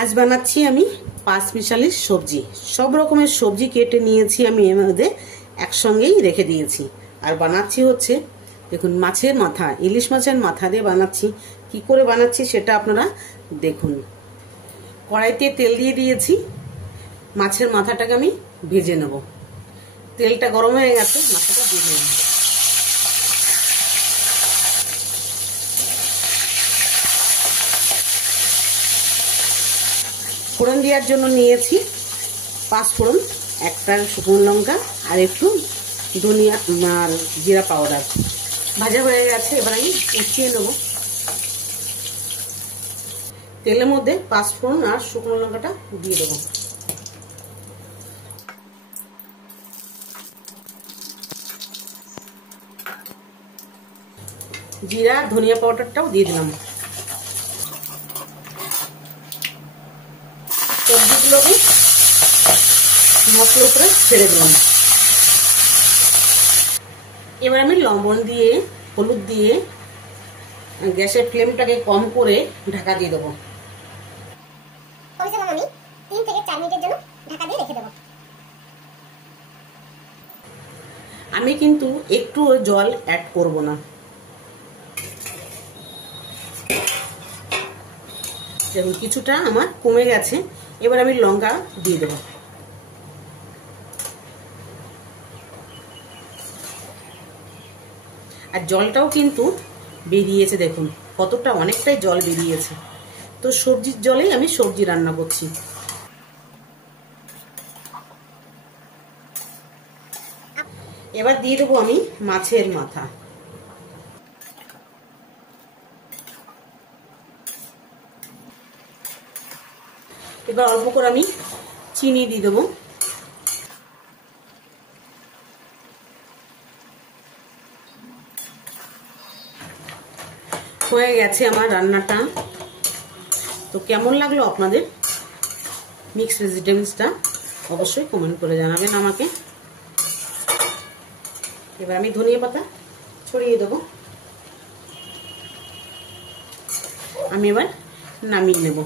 আজ বানাচ্ছি আমি পাঁচ মিশালির সবজি। সব রকমের সবজি কেটে নিয়েছি আমি, এর মধ্যে একসঙ্গেই রেখে দিয়েছি। আর বানাচ্ছি হচ্ছে দেখুন মাছের মাথা, ইলিশ মাছের মাথা দিয়ে বানাচ্ছি। কি করে বানাচ্ছি সেটা আপনারা দেখুন। কড়াইতে তেল দিয়ে দিয়েছি, মাছের মাথাটাকে আমি ভেজে নেব। তেলটা গরম হয়ে গেছে, মাথাটা দিয়ে নেব। ফোড়ন দেওয়ার জন্য নিয়েছি 5 ফোড়ন, একটা শুকনো লঙ্কা আর একটু ধনিয়া আর জিরা পাউডার। ভাজা হয়ে গেছে, এবার আমি উঠিয়ে নেব। তেলের মধ্যে 5 ফোড়ন আর শুকনো লঙ্কাটা দিয়ে দেবো। জিরা ধনিয়া পাউডারটাও দিয়ে দিলাম। সবজিগুলোকে মশলার উপরে ছেড়ে দিলাম। এবার আমি লবণ দিয়ে হলুদ দিয়ে গ্যাসের ফ্লেমটাকে কম করে ঢাকা দিয়ে দেবো। আমি 3 থেকে 4 মিনিটের জন্য ঢাকা দিয়ে রেখে দেবো। আমি কিন্তু একটু জল অ্যাড করব না। দেখুন কিছুটা আমার কমে গেছে, এবার আমি লঙ্কা দিয়ে দেবো। আর জলটাও কিন্তু বেরিয়েছে, দেখুন কতটা, অনেকটাই জল বেরিয়েছে। তো সবজির জলেই আমি সবজি রান্না করছি। এবার দিয়ে দেবো আমি মাছের মাথা। এবার অল্প করে আমি চিনি দিয়ে দেবো। হয়ে গেছে আমার রান্নাটা। তো কেমন লাগলো আপনাদের মিক্সড ভেজিটেবলসটা অবশ্যই কমেন্ট করে জানাবেন আমাকে। এবার আমি ধনিয়া পাতা ছড়িয়ে দেবো। আমি এবার নামিয়ে নেব।